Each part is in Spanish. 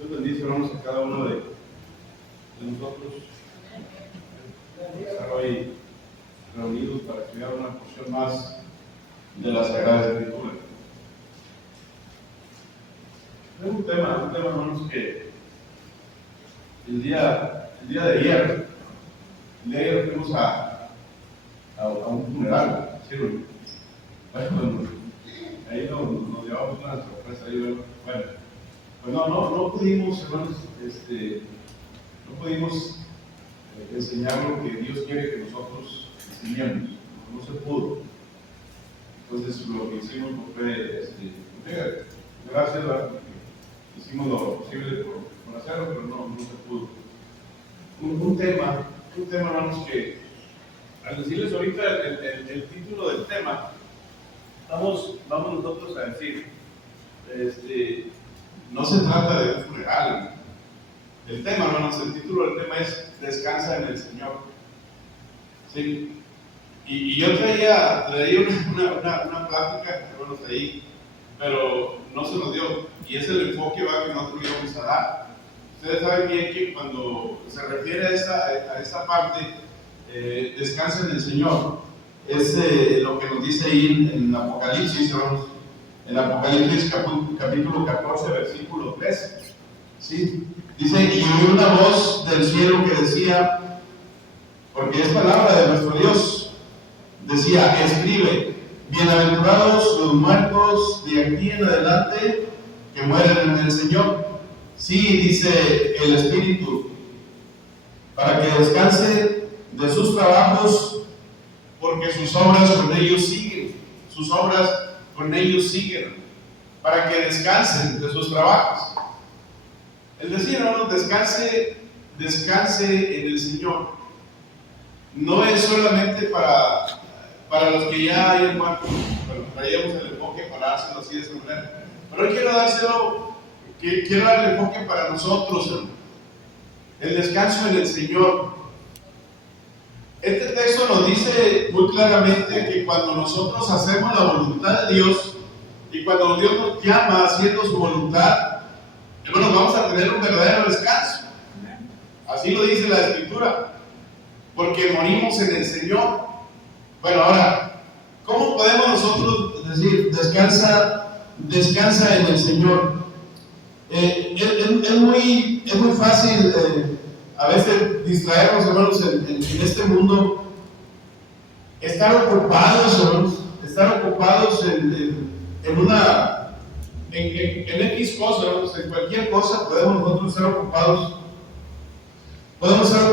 Dios bendice, hermanos, a cada uno de nosotros. Estar hoy reunidos para estudiar una porción más de la Sagrada Escritura. Es un tema, hermanos, que el día de ayer fuimos a un funeral, ¿sí? Bueno, ahí nos llevamos una sorpresa. Bueno, pues no pudimos, hermanos, no pudimos enseñar lo que Dios quiere que nosotros enseñemos. No se pudo. Entonces lo que hicimos fue, gracias, ¿verdad? Hicimos lo posible por hacerlo, pero no se pudo. Un tema, hermanos, que al decirles ahorita el título del tema, vamos nosotros a decir, no se trata de un funeral. El tema, hermanos, el título del tema es Descansa en el Señor. ¿Sí? Y yo traía una plática, hermanos, ahí, pero no se nos dio. Y es el enfoque que nosotros íbamos a dar. Ustedes saben bien que cuando se refiere a esta parte, descansa en el Señor, es lo que nos dice ahí en Apocalipsis, hermanos. En Apocalipsis capítulo 14, versículo 3. ¿Sí? Dice, y oí una voz del cielo que decía, porque es palabra de nuestro Dios, decía, escribe, bienaventurados los muertos de aquí en adelante que mueren en el Señor. Sí, dice el Espíritu, para que descanse de sus trabajos, porque sus obras con ellos siguen. Sus obras con ellos siguen, para que descansen de sus trabajos. Es decir, hermanos, descanse en el Señor. No es solamente para los que ya hayan muerto. Bueno, traíamos el enfoque para dárselo así de esa manera. Pero hoy quiero dar el enfoque para nosotros, hermanos. El descanso en el Señor. Este texto nos dice muy claramente que cuando nosotros hacemos la voluntad de Dios y cuando Dios nos llama haciendo su voluntad, hermanos, vamos a tener un verdadero descanso. Así lo dice la Escritura, porque morimos en el Señor. Bueno, ahora, ¿cómo podemos nosotros decir descansa en el Señor? Es muy fácil a veces distraernos, hermanos, en este mundo, estar ocupados, hermanos, en X cosas, hermanos, en cualquier cosa podemos nosotros estar ocupados. Podemos estar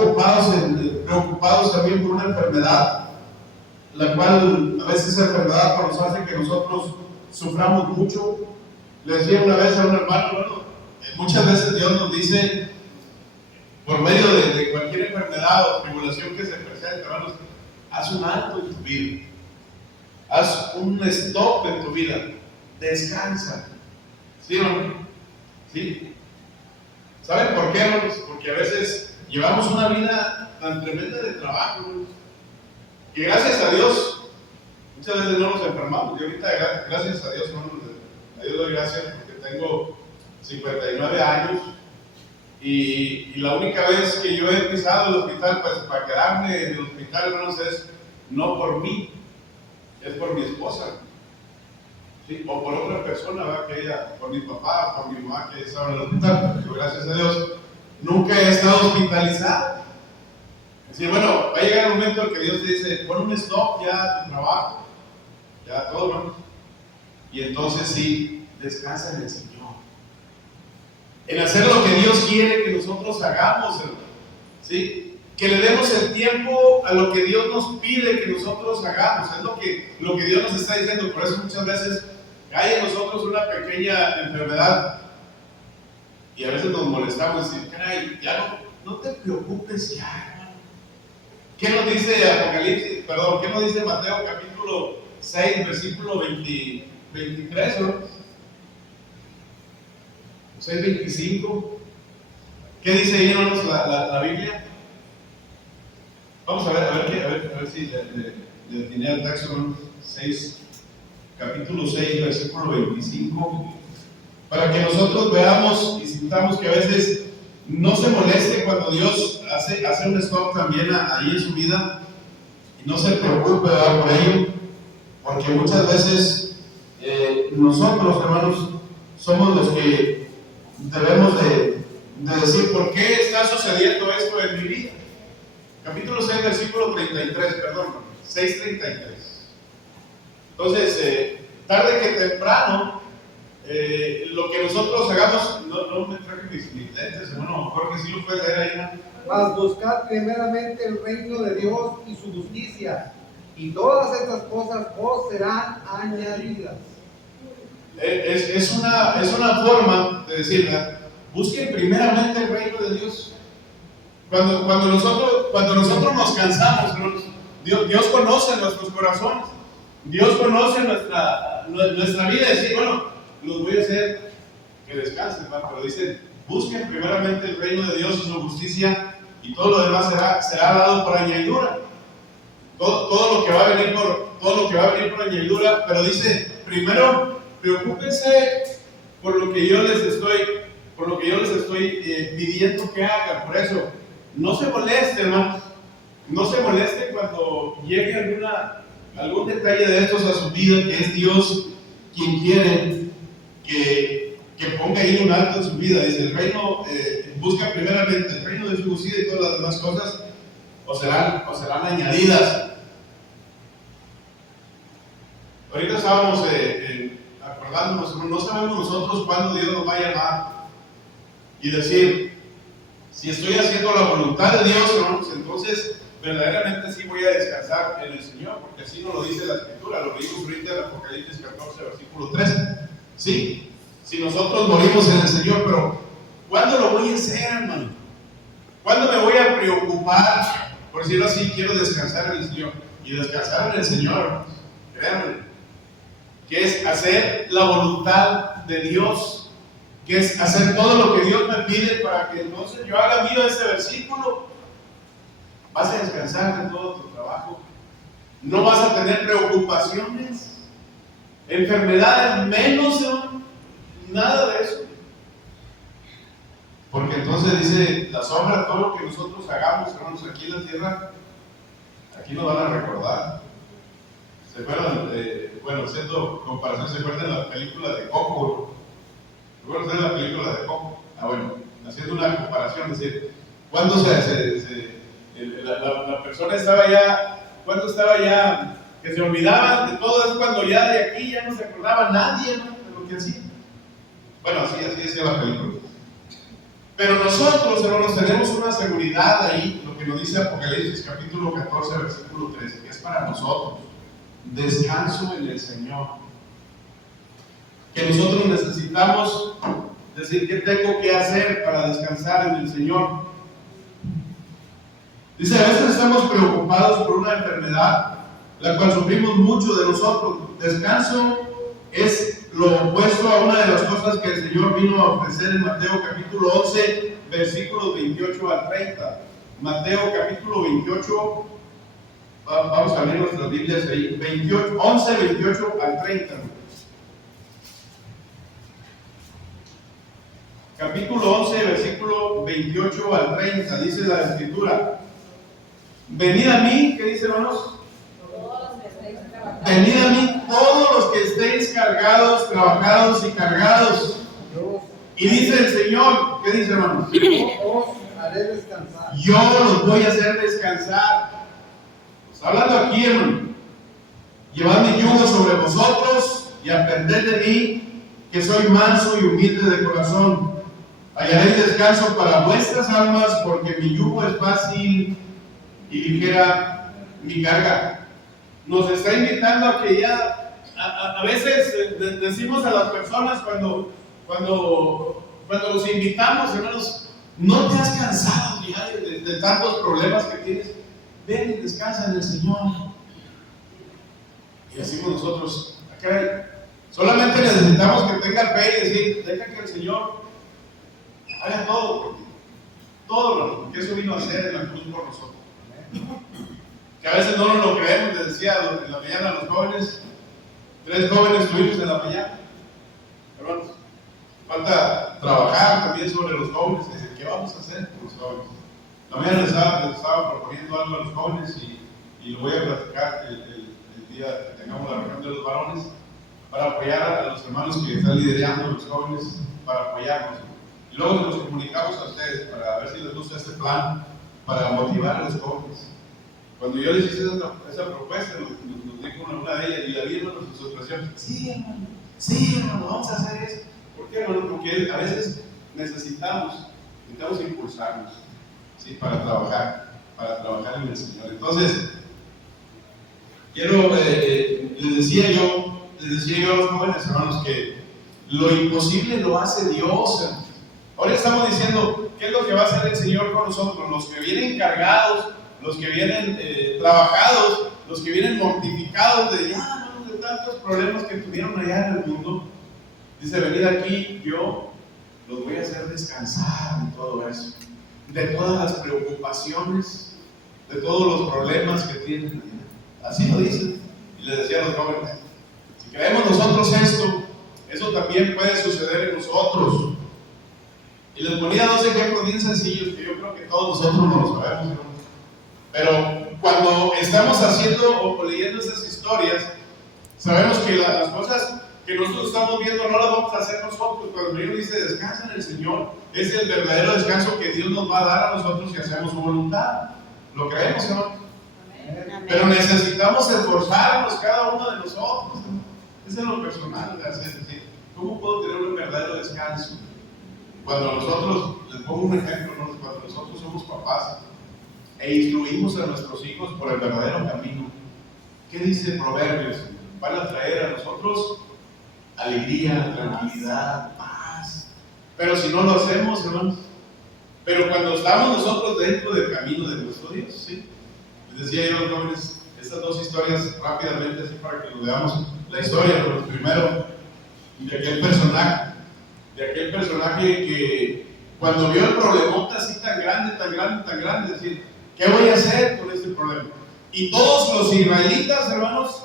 preocupados también por una enfermedad, la cual a veces esa enfermedad nos hace que nosotros suframos mucho. Le decía una vez a un hermano, bueno, muchas veces Dios nos dice, por medio de cualquier enfermedad o tribulación que se presente, hermanos, haz un alto en tu vida, haz un stop en tu vida, descansa. ¿Sí o no? ¿Sí? ¿Saben por qué, hermanos? Porque a veces llevamos una vida tan tremenda de trabajo, hermanos, que gracias a Dios muchas veces no nos enfermamos. Y ahorita, gracias a Dios, hermanos, a Dios doy gracias porque tengo 59 años y la única vez que yo he pisado el hospital, pues para quedarme en el hospital, hermanos, es no por mí, es por mi esposa. ¿Sí? O por otra persona, ¿verdad? Que ella, por mi papá, por mi mamá, que estaba en el hospital. Pero gracias a Dios, nunca he estado hospitalizado. Es decir, bueno, va a llegar un momento en que Dios te dice, pon un stop ya a tu trabajo, ya todo, ¿no? Y entonces sí, descansa en el Señor. En hacer lo que Dios quiere que nosotros hagamos, hermano. ¿Sí? Que le demos el tiempo a lo que Dios nos pide que nosotros hagamos. Es lo que Dios nos está diciendo. Por eso muchas veces hay en nosotros una pequeña enfermedad y a veces nos molestamos y decimos, caray, ya no te preocupes ya, hermano. ¿Qué nos dice Apocalipsis? Perdón, ¿qué nos dice Mateo capítulo 6, versículo 23, ¿no? 6:25. ¿Qué dice ahí, hermanos, la Biblia? Vamos a ver si le atiné al texto, hermanos. Capítulo 6, versículo 25. Para que nosotros veamos, y si necesitamos que a veces no se moleste cuando Dios hace un stop también ahí en su vida y no se preocupe, ¿verdad?, por ello, porque muchas veces nosotros, hermanos, somos los que debemos de decir por qué está sucediendo esto en mi vida. Capítulo 6, versículo 33, perdón, 6:33. Entonces, tarde que temprano, lo que nosotros hagamos, no me traje mis lentes, hermano, Jorge, sí lo puedes leer ahí, ¿no? Mas buscad primeramente el reino de Dios y su justicia, y todas estas cosas os serán añadidas. Es una forma de decir, ¿verdad? Busquen primeramente el reino de Dios. Cuando nosotros nos cansamos, hermanos, Dios conoce nuestros corazones. Dios conoce nuestra vida y dice, bueno, los voy a hacer que descansen, ¿verdad? Pero dice, busquen primeramente el reino de Dios y su justicia y todo lo demás será dado por añadidura. Todo lo que va a venir por añadidura, pero dice, primero preocúpense por lo que yo les estoy pidiendo que hagan. Por eso, no se molesten, hermanos, no se molesten cuando llegue algún detalle de estos a su vida, que es Dios quien quiere que ponga ahí un alto en su vida. Dice, el reino, busca primeramente el reino de su justicia y todas las demás cosas os serán añadidas. Ahorita estábamos acordándonos, no sabemos nosotros cuándo Dios nos va a llamar y decir, si estoy haciendo la voluntad de Dios, hermanos, entonces verdaderamente sí voy a descansar en el Señor, porque así nos lo dice la Escritura. Lo leímos ahorita en Apocalipsis 14, versículo 13. Sí, si nosotros morimos en el Señor, pero ¿cuándo lo voy a hacer, hermano? ¿Cuándo me voy a preocupar? Por decirlo así, quiero descansar en el Señor. Y descansar en el Señor, hermanos, créanme, que es hacer la voluntad de Dios, que es hacer todo lo que Dios me pide para que entonces yo haga mío este versículo. Vas a descansar de todo tu trabajo, no vas a tener preocupaciones, enfermedades menos, nada de eso. Porque entonces dice la sombra, todo lo que nosotros hagamos, hermanos, aquí en la tierra, aquí nos van a recordar. ¿Se acuerdan? Bueno, haciendo comparación, ¿se acuerdan de la película de Coco? ¿Se acuerdan de la película de Coco? Bueno, haciendo una comparación, es decir, ¿cuándo la persona estaba ya, que se olvidaba de todo? Es cuando ya de aquí ya no se acordaba nadie, ¿no?, de lo que hacía. Bueno, así decía la película. Pero nosotros, hermanos, tenemos una seguridad ahí, lo que nos dice Apocalipsis capítulo 14, versículo 13, que es para nosotros. Descanso en el Señor. Que nosotros necesitamos decir, ¿qué tengo que hacer para descansar en el Señor? Dice, a veces estamos preocupados por una enfermedad, la cual sufrimos mucho de nosotros. Descanso es lo opuesto a una de las cosas que el Señor vino a ofrecer en Mateo capítulo 11, versículos 28 al 30. Mateo capítulo 28, vamos a abrir nuestras Biblias ahí, 11, 28 al 30. Capítulo 11, versículo 28 al 30, dice la Escritura. Venid a mí, ¿qué dice, hermanos? Venid a mí todos los que estéis cargados, trabajados y cargados. Y dice el Señor, ¿qué dice, hermanos? Yo os haré descansar. Yo los voy a hacer descansar. Está hablando aquí, hermano. Llevad mi yugo sobre vosotros y aprended de mí, que soy manso y humilde de corazón. Hallaréis descanso para vuestras almas, porque mi yugo es fácil y ligera mi carga. Nos está invitando a que ya, a veces decimos a las personas cuando los invitamos, hermanos, no te has cansado de tantos problemas que tienes, ven y descansa en el Señor. Y decimos nosotros, okay, solamente necesitamos que tenga fe y decir, deja que el Señor haga todo lo que eso vino a hacer en la cruz por nosotros. Que a veces no nos lo creemos. Les decía en la mañana a los jóvenes, 3 jóvenes tuvimos en la mañana, hermanos, falta a trabajar también sobre los jóvenes. Dice, ¿qué vamos a hacer con los jóvenes? La mañana les estaba proponiendo algo a los jóvenes y lo voy a platicar el día que tengamos la reunión de los varones, para apoyar a los hermanos que están liderando los jóvenes, para apoyarnos. Y luego nos comunicamos a ustedes para ver si les gusta este plan, para motivar a los jóvenes. Cuando yo les hice esa propuesta, nos dijo una de ellas, y la vi, hermano, su expresión: sí, hermano, vamos a hacer eso. ¿Por qué, hermano? Porque a veces necesitamos impulsarnos, ¿sí? Para trabajar en el Señor. Entonces, les decía yo a los jóvenes, hermanos, que lo imposible lo hace Dios, hermanos. Ahora estamos diciendo, ¿qué es lo que va a hacer el Señor con nosotros? Los que vienen cargados, los que vienen trabajados, los que vienen mortificados de tantos problemas que tuvieron allá en el mundo. Dice, venid aquí, yo los voy a hacer descansar de todo eso, de todas las preocupaciones, de todos los problemas que tienen. Así lo dice. Y les decía a los jóvenes, si creemos nosotros esto, eso también puede suceder en nosotros. Y les ponía dos ejemplos bien sencillos que yo creo que todos nosotros no lo sabemos, ¿no? Pero cuando estamos haciendo o leyendo esas historias, sabemos que las cosas que nosotros estamos viendo no las vamos a hacer nosotros. Cuando el Señor dice descansa en el Señor, es el verdadero descanso que Dios nos va a dar a nosotros si hacemos su voluntad. ¿Lo creemos, hermano? Pero necesitamos esforzarnos cada uno de nosotros. Es en lo personal, es decir, ¿cómo puedo tener un verdadero descanso? Cuando nosotros, les pongo un ejemplo, ¿no? Cuando nosotros somos papás e instruimos a nuestros hijos por el verdadero camino, ¿qué dice Proverbios? Van a traer a nosotros alegría, tranquilidad, paz. Pero si no lo hacemos, hermanos, pero cuando estamos nosotros dentro del camino de nuestro Dios, ¿sí? Les decía yo a los jóvenes estas dos historias rápidamente, así para que lo veamos. La historia, pero primero, de aquel personaje que cuando vio el problemota así tan grande, decir, ¿qué voy a hacer con este problema? Y todos los israelitas, hermanos,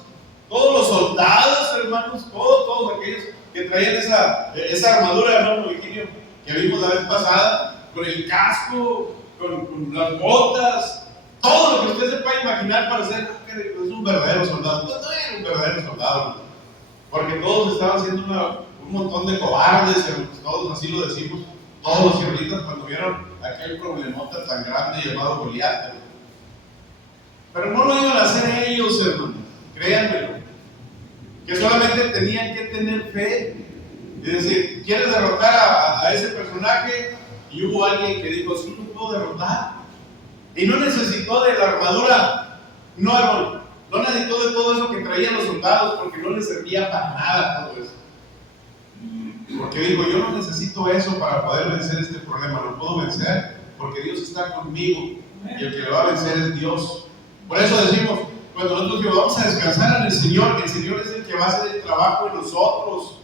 todos los soldados, hermanos, todos aquellos que traían esa armadura, hermano Virgilio, que vimos la vez pasada, con el casco, con las botas, todo lo que usted se pueda imaginar para ser un verdadero soldado. No era un verdadero soldado, porque todos estaban siendo un montón de cobardes, todos así lo decimos, todos los israelitas cuando vieron aquel problemota tan grande llamado Goliat. Pero no lo iban a hacer ellos, hermanos, créanmelo, que solamente tenían que tener fe. Es decir, ¿quieres derrotar a ese personaje? Y hubo alguien que dijo, sí, lo puedo derrotar. Y no necesitó de la armadura, no necesitó de todo eso que traían los soldados, porque no les servía para nada todo eso. Porque dijo, yo no necesito eso para poder vencer este problema, lo puedo vencer porque Dios está conmigo y el que lo va a vencer es Dios. Por eso decimos, cuando nosotros decimos, vamos a descansar en el Señor es el que va a hacer el trabajo en nosotros.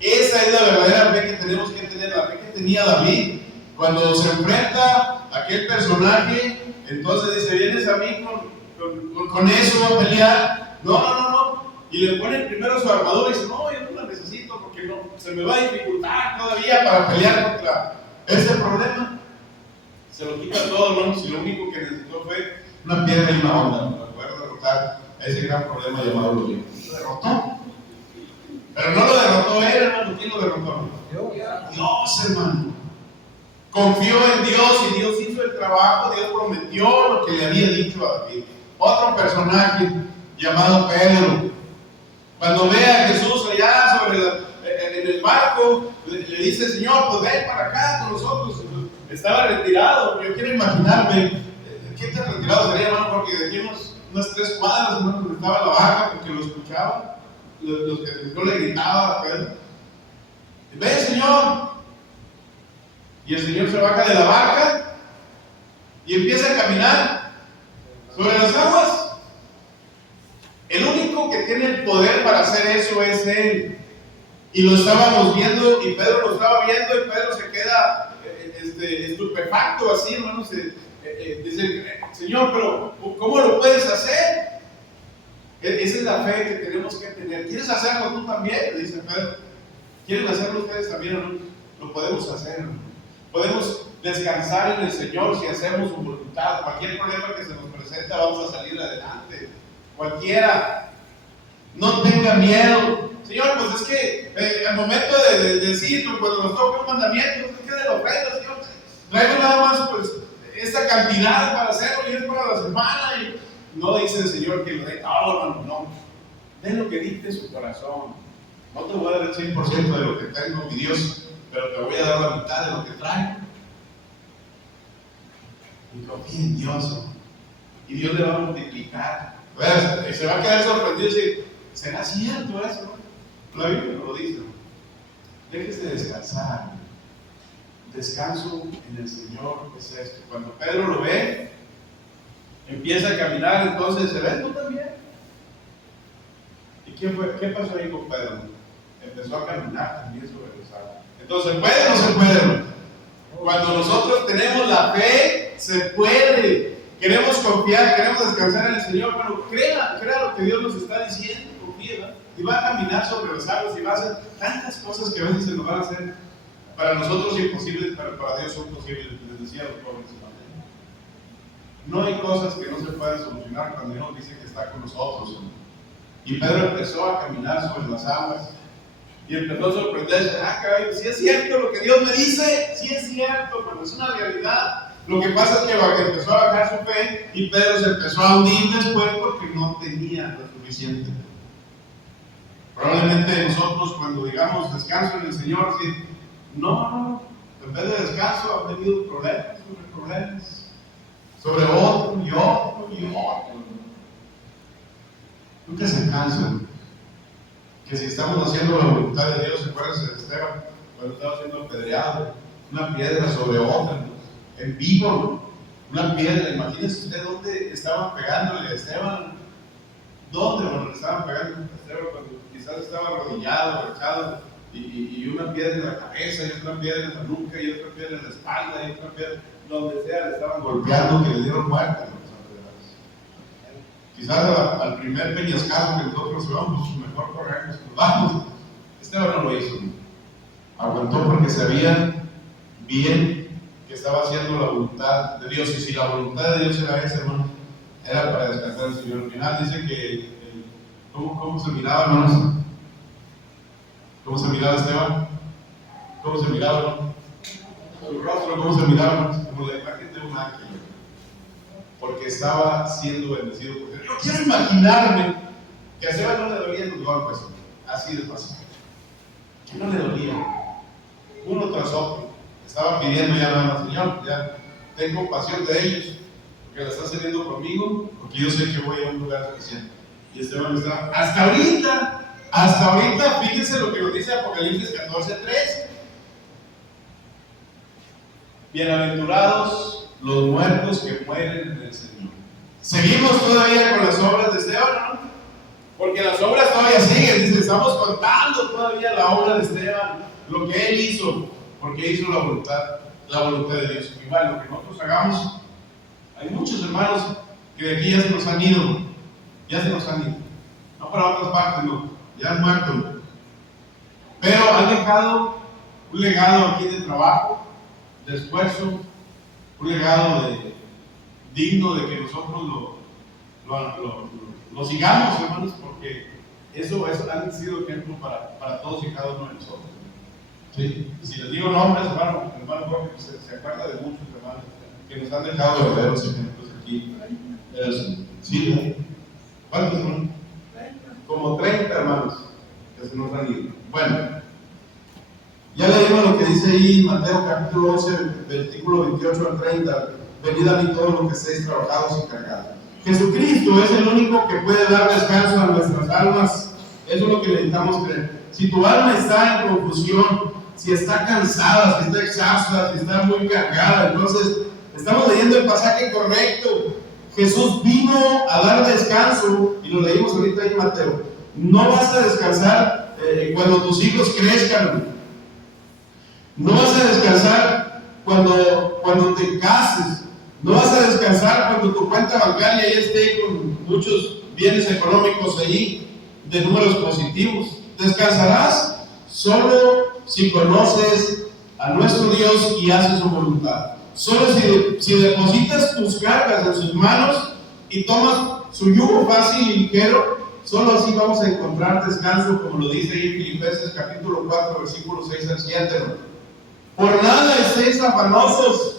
Esa es la verdadera fe que tenemos que tener, la fe que tenía David. Cuando se enfrenta a aquel personaje, entonces dice, vienes a mí con eso a pelear. No. Y le ponen primero su armadura y dice, no, yo no la necesito porque no, se me va a dificultar todavía para pelear contra ese problema. Se lo quita todo, hermanos, y lo único que necesitó fue una piedra y una onda para poder derrotar a ese gran problema llamado Goliat. Lo derrotó. Pero no lo derrotó él, hermano. ¿Quién lo derrotó? Dios, hermano. Confió en Dios y Dios hizo el trabajo. Dios prometió lo que le había dicho a David. Otro personaje llamado Pedro, cuando ve a Jesús allá en el barco, le dice, Señor, pues ven para acá con nosotros. Estaba retirado. Yo quiero imaginarme qué tan retirado sería, hermano, porque de aquí unas 3 cuadras, hermano, donde estaba la barca, porque lo escuchaba. Los que yo le gritaba a Pedro, ven, Señor. Y el Señor se baja de la barca y empieza a caminar sobre las aguas. El único que tiene el poder para hacer eso es Él. Y lo estábamos viendo, y Pedro lo estaba viendo, y Pedro se queda estupefacto así, hermanos. Dice, Señor, pero ¿cómo lo puedes hacer? Esa es la fe que tenemos que tener. ¿Quieres hacerlo tú también? Le dice Pedro. ¿Quieren hacerlo ustedes también, hermanos? lo podemos hacer, hermano. Podemos descansar en el Señor si hacemos su voluntad. Cualquier problema que se nos presenta, vamos a salir adelante. Cualquiera. No tenga miedo. Señor, pues es que al momento de decirlo, cuando nos toca un mandamiento, es que de la ofrenda, Señor, traigo nada más pues esta cantidad para hacerlo y es para la semana. Y no dice el Señor que lo dé todo, no. Den lo que dicte su corazón. No te voy a dar el 100% de lo que tengo, mi Dios, pero te voy a dar la mitad de lo que traigo. Y confía en Dios, ¿no? Y Dios le va a multiplicar. Y se va a quedar sorprendido y decir, ¿será cierto eso? La Biblia no lo dice. Déjese descansar. Descanso en el Señor es esto. Cuando Pedro lo ve, empieza a caminar, entonces se ve tú también. ¿Y qué pasó ahí con Pedro? Empezó a caminar también sobre los aguas. Entonces, ¿puede o no se puede? Cuando nosotros tenemos la fe, se puede. Queremos confiar, queremos descansar en el Señor. Bueno, crea lo que Dios nos está diciendo, confía, y va a caminar sobre las aguas y va a hacer tantas cosas que a veces se nos van a hacer para nosotros imposibles, pero para Dios son posibles. Les decía a los jóvenes, no hay cosas que no se puedan solucionar cuando Dios dice que está con nosotros. Y Pedro empezó a caminar sobre las aguas y empezó a sorprenderse. Caray, si es cierto lo que Dios me dice, si es cierto, pero es una realidad. Lo que pasa es que empezó a bajar su fe y Pedro se empezó a hundir después porque no tenía lo suficiente. Probablemente nosotros cuando digamos descanso en el Señor, sí, no, en vez de descanso han venido problemas sobre otro y otro y otro. Nunca se cansan. Que si estamos haciendo la voluntad de Dios, ¿se acuerdan de Esteban? Cuando estaba siendo apedreado, una piedra sobre otra, ¿no? En vivo, ¿no? Una piedra. Imagínense usted dónde estaban pegándole a Esteban. ¿Dónde? Bueno, le estaban pegando a Esteban cuando quizás estaba arrodillado, agachado, y una piedra en la cabeza, y otra piedra en la nuca, y otra piedra en la espalda, y otra piedra donde sea, le estaban golpeando, que le dieron muerte a los apedreados. Quizás al primer peñascazo que nosotros vamos, mejor corremos, nos vamos. Esteban no lo hizo, ¿no? Aguantó porque sabía bien que estaba haciendo la voluntad de Dios, y si la voluntad de Dios era esa, hermano, era para descansar el Señor. Al final dice que ¿cómo se miraba, hermanos? ¿Cómo se miraba Esteban? ¿Cómo se miraba, hermano? Su rostro, ¿cómo se miraba, hermanos? Como la imagen de un ángel, porque estaba siendo bendecido por Dios. Yo quiero imaginarme que a Esteban no le dolían los golpes, así de fácil. Que no le dolía, uno tras otro. Estaba pidiendo ya nada más, Señor, ya ten compasión de ellos, porque la están saliendo conmigo, porque yo sé que voy a un lugar especial. Y Esteban está, hasta ahorita, fíjense lo que nos dice Apocalipsis 14:3. Bienaventurados los muertos que mueren en el Señor. Seguimos todavía con las obras de Esteban, ¿no? Porque las obras todavía siguen, dice, estamos contando todavía la obra de Esteban, lo que él hizo, porque hizo la voluntad de Dios. Igual, lo que nosotros hagamos, hay muchos hermanos que de aquí ya se nos han ido, no para otras partes, no, ya han muerto, pero han dejado un legado aquí de trabajo, de esfuerzo, un legado digno de que nosotros lo sigamos, hermanos, porque eso han sido ejemplo para todos y cada uno de nosotros. ¿Sí? Si les digo nombres, hermano Jorge se acuerda de muchos hermanos que nos han dejado verdaderos ejemplos aquí. ¿Sí? ¿Cuántos son? Como 30 hermanos que se nos han ido. Bueno, ya leímos lo que dice ahí Mateo capítulo 11, versículo 28 al 30. Venid a mí todos los que estéis trabajados y cargados. Jesucristo es el único que puede dar descanso a nuestras almas. Eso es lo que necesitamos creer. Si tu alma está en confusión, si está cansada, si está exhausta, si está muy cargada, entonces estamos leyendo el pasaje correcto. Jesús vino a dar descanso, y lo leímos ahorita en Mateo. No vas a descansar cuando tus hijos crezcan. No vas a descansar cuando te cases. No vas a descansar cuando tu cuenta bancaria ya esté con muchos bienes económicos allí de números positivos. Descansarás solo si conoces a nuestro Dios y hace su voluntad. Solo si depositas tus cargas en sus manos y tomas su yugo fácil y ligero, solo así vamos a encontrar descanso, como lo dice ahí en Filipenses capítulo 4, versículos 6 al 7. Por nada estéis afanosos,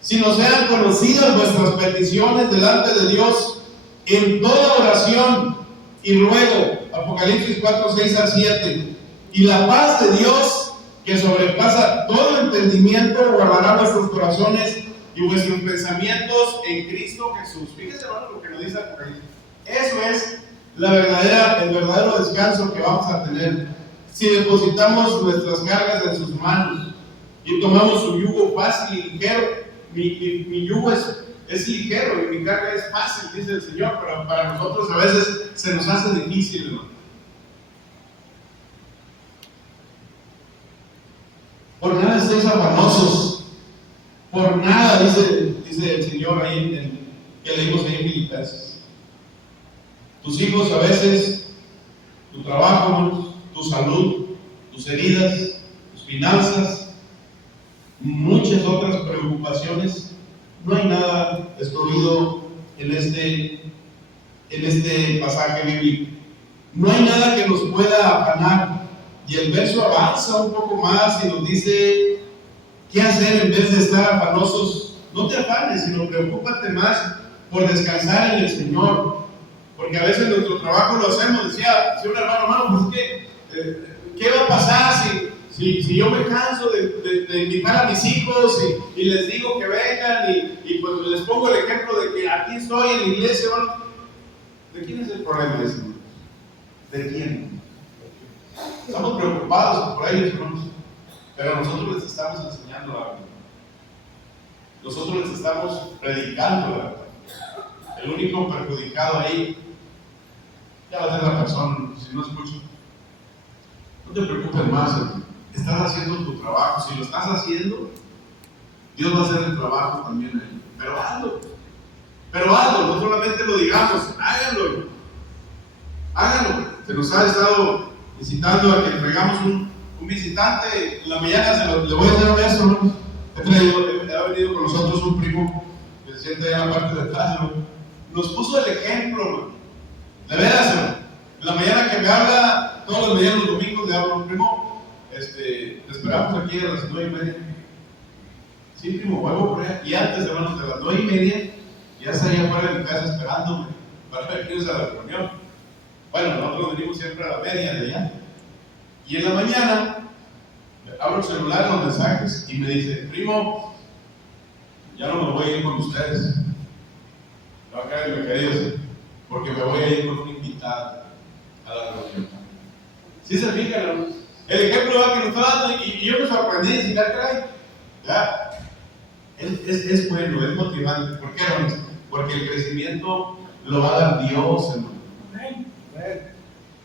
sino sean conocidas vuestras peticiones delante de Dios en toda oración y ruego. Apocalipsis 4, 6 al 7. Y la paz de Dios, que sobrepasa todo entendimiento, guardará vuestros corazones y vuestros pensamientos en Cristo Jesús. Fíjense, hermano, lo que nos dice Apocalipsis. Eso es el verdadero descanso que vamos a tener si depositamos nuestras cargas en sus manos y tomamos su yugo fácil y ligero. Mi yugo es ligero y mi carga es fácil, dice el Señor, pero para nosotros a veces se nos hace difícil, ¿no? Por nada estéis afanosos, por nada, dice el Señor ahí que leímos ahí en Filipenses. Tus hijos a veces, tu trabajo, tu salud, tus heridas, tus finanzas, muchas otras preocupaciones. No hay nada excluido en este pasaje bíblico. No hay nada que nos pueda afanar. Y el verso avanza un poco más y nos dice qué hacer en vez de estar afanosos. No te afanes, sino preocúpate más por descansar en el Señor. Porque a veces nuestro trabajo lo hacemos, decía un hermano, pues ¿qué va a pasar si yo me canso de invitar a mis hijos y les digo que vengan y pues les pongo el ejemplo de que aquí estoy en la iglesia, hermano? ¿De quién es el problema de eso? ¿De quién? Estamos preocupados por ellos, hermanos, pero nosotros les estamos enseñando la verdad. Nosotros les estamos predicando la verdad. El único perjudicado ahí ya va a ser la persona, si no escucha. No te preocupes más, hermano. Estás haciendo tu trabajo. Si lo estás haciendo, Dios va a hacer el trabajo también ahí. Pero hazlo. No solamente lo digamos, háganlo. Se nos ha estado visitando a que entregamos un visitante. En la mañana le voy a hacer un beso, ¿no? Ha venido con nosotros un primo que se siente ahí en la parte de atrás, ¿no? Nos puso el ejemplo, ¿no? De veras, ¿no? En la mañana que me habla, todos los días, los domingos, le hablo, primo, te esperamos aquí a las 9:30. Sí, primo, vuelvo por allá. Y antes, hermanos, de las 9:30, ya está ahí afuera de mi casa esperándome para venirnos a la reunión. Bueno, nosotros venimos siempre a la media de allá. Y en la mañana, abro el celular, los mensajes, y me dice, primo, ya no me voy a ir con ustedes. No, cállate, queridos, porque me voy a ir con un invitado a la reunión. ¿Sí se fijan, hermanos? El ejemplo que nos está dando, y yo me sorprendí, y ya, es bueno, es motivante. ¿Por qué, hermanos? Porque el crecimiento lo va a dar Dios, hermano.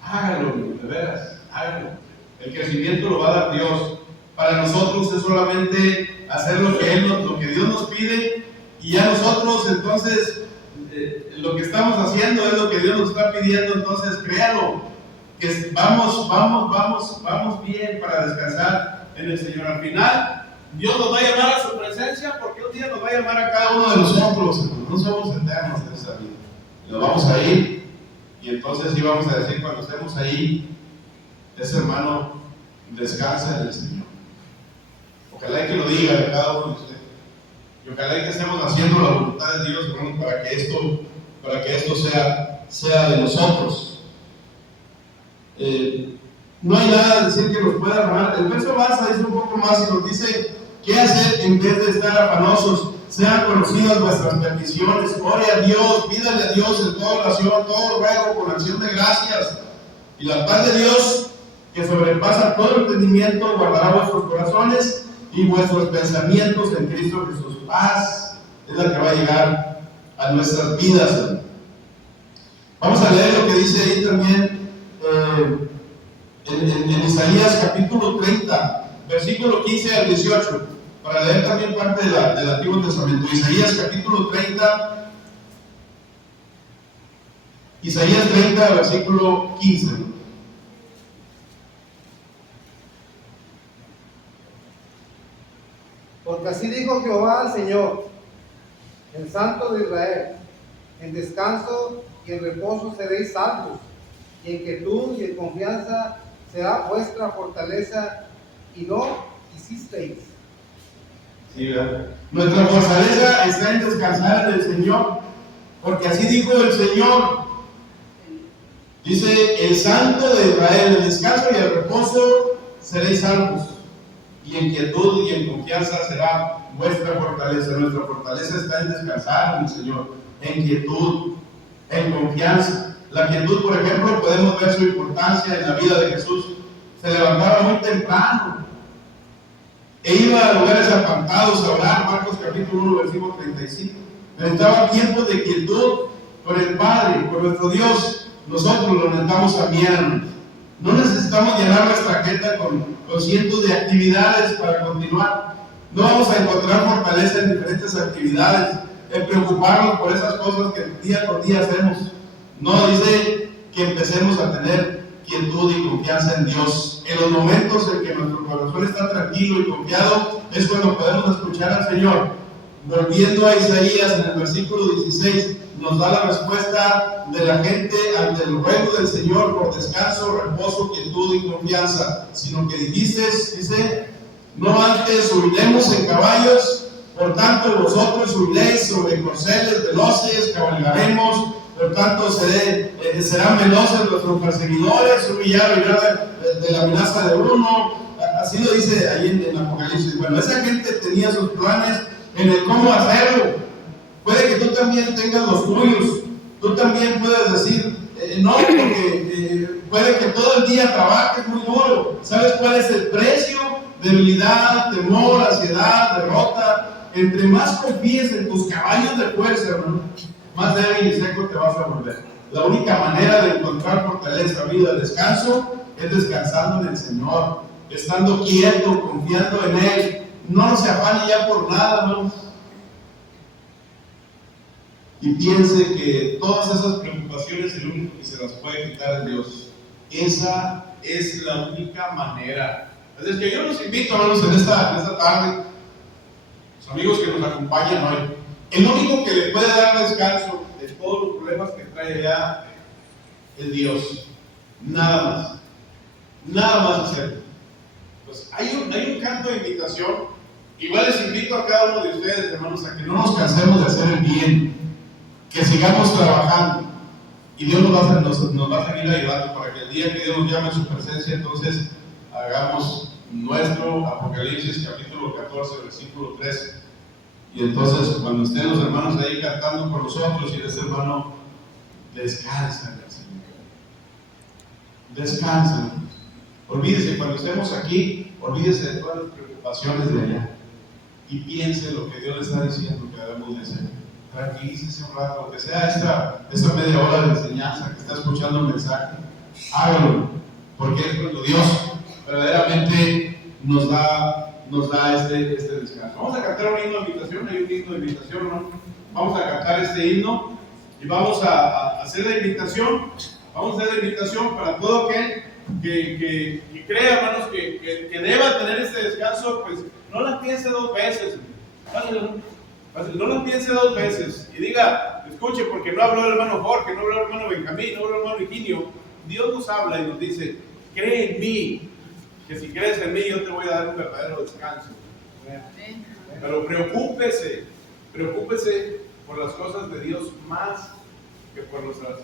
Hágalo, de veras, hágalo. El crecimiento lo va a dar Dios. Para nosotros es solamente hacer lo que Dios nos pide, y ya nosotros entonces lo que estamos haciendo es lo que Dios nos está pidiendo. Entonces créalo, que vamos bien para descansar en el Señor. Al final Dios nos va a llamar a su presencia, porque un día nos va a llamar a cada uno de nosotros. No somos eternos en esta vida. Nos vamos a ir, y entonces sí vamos a decir cuando estemos ahí, ese hermano descansa en el Señor. Ojalá que lo diga de cada uno de ustedes. Y ojalá que estemos haciendo la voluntad de Dios, hermanos, para que esto sea de nosotros. No hay nada de decir que nos pueda afanar. El verso avanza, dice un poco más y nos dice qué hacer en vez de estar afanosos. Sean conocidas vuestras peticiones, ore a Dios, pídale a Dios en toda oración, todo ruego con acción de gracias. Y la paz de Dios, que sobrepasa todo entendimiento, guardará vuestros corazones y vuestros pensamientos en Cristo Jesús. Paz es la que va a llegar a nuestras vidas. Vamos a leer lo que dice ahí también en Isaías capítulo 30, versículo 15 al 18, para leer también parte del Antiguo Testamento. Isaías capítulo 30, Isaías 30, versículo 15. Porque así dijo Jehová al Señor, el Santo de Israel: en descanso y en reposo seréis salvos, y en quietud y en confianza será vuestra fortaleza, y no hicisteis. Sí, ¿verdad? Nuestra fortaleza está en descansar en el Señor, porque así dijo el Señor. Dice el Santo de Israel: en descanso y en reposo seréis salvos, y en quietud y en confianza será vuestra fortaleza. Nuestra fortaleza está en descansar en el Señor, en quietud, en confianza. La quietud, por ejemplo, podemos ver su importancia en la vida de Jesús. Se levantaba muy temprano e iba a lugares apartados a orar. Marcos capítulo 1, versículo 35. Necesitaba tiempos de quietud con el Padre, con nuestro Dios. Nosotros lo necesitamos también. No necesitamos llenar nuestra agenda con cientos de actividades para continuar. No vamos a encontrar fortaleza en diferentes actividades, en preocuparnos por esas cosas que día con día hacemos. No, dice que empecemos a tener quietud y confianza en Dios. En los momentos en que nuestro corazón está tranquilo y confiado, es cuando podemos escuchar al Señor. Volviendo a Isaías, en el versículo 16, nos da la respuesta de la gente ante el ruego del Señor por descanso, reposo, quietud y confianza. Sino que dice, no antes subiremos en caballos, por tanto vosotros subiréis sobre corceles veloces, cabalgaremos, por tanto serán veloces nuestros perseguidores, humillados de la amenaza de uno. Así lo dice ahí en Apocalipsis. Bueno, esa gente tenía sus planes en el cómo hacerlo. Puede que tú también tengas los tuyos. Tú también puedes decir, no, porque puede que todo el día trabajes muy duro. ¿Sabes cuál es el precio? Debilidad, temor, ansiedad, derrota. Entre más confíes en tus caballos de fuerza, hermano, más débil y seco te vas a volver. La única manera de encontrar fortaleza, vida, descanso, es descansando en el Señor, estando quieto, confiando en Él. No se afane ya por nada, hermanos. Y piense que todas esas preocupaciones, el único que se las puede quitar es Dios. Esa es la única manera. Es que yo los invito, hermanos, en esta tarde, los amigos que nos acompañan hoy, el único que le puede dar descanso de todos los problemas que trae ya es Dios. Nada más. Nada más hacerlo. Pues hay un canto de invitación. Igual les invito a cada uno de ustedes, hermanos, a que no nos cansemos de hacer el bien, que sigamos trabajando, y Dios nos va a seguir ayudando para que el día que Dios nos llame a su presencia, entonces hagamos nuestro Apocalipsis capítulo 14, versículo 13. Y entonces cuando estén los hermanos ahí cantando con nosotros, y ese hermano, descansa en el Señor. Descansa. Olvídese, cuando estemos aquí, olvídese de todas las preocupaciones de allá. Y piense lo que Dios le está diciendo que debemos de hacer. Tranquilícese un rato, aunque sea esta media hora de enseñanza que está escuchando el mensaje. Hágalo, porque es cuando Dios verdaderamente nos da este descanso. Vamos a cantar un himno de invitación. Hay un himno de invitación, ¿no? Vamos a cantar este himno y vamos a hacer la invitación. Vamos a hacer la invitación para todo aquel que crea, hermanos, que deba tener este descanso. Pues no la piense dos veces. No la piense dos veces y diga, escuche, porque no habló el hermano Jorge, no habló el hermano Benjamín, no habló el hermano Virginio. Dios nos habla y nos dice, cree en mí, que si crees en mí yo te voy a dar un verdadero descanso. Pero preocúpese por las cosas de Dios más que por nuestras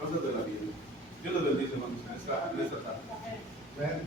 cosas de la vida. Dios los bendice, hermanos, en esta tarde.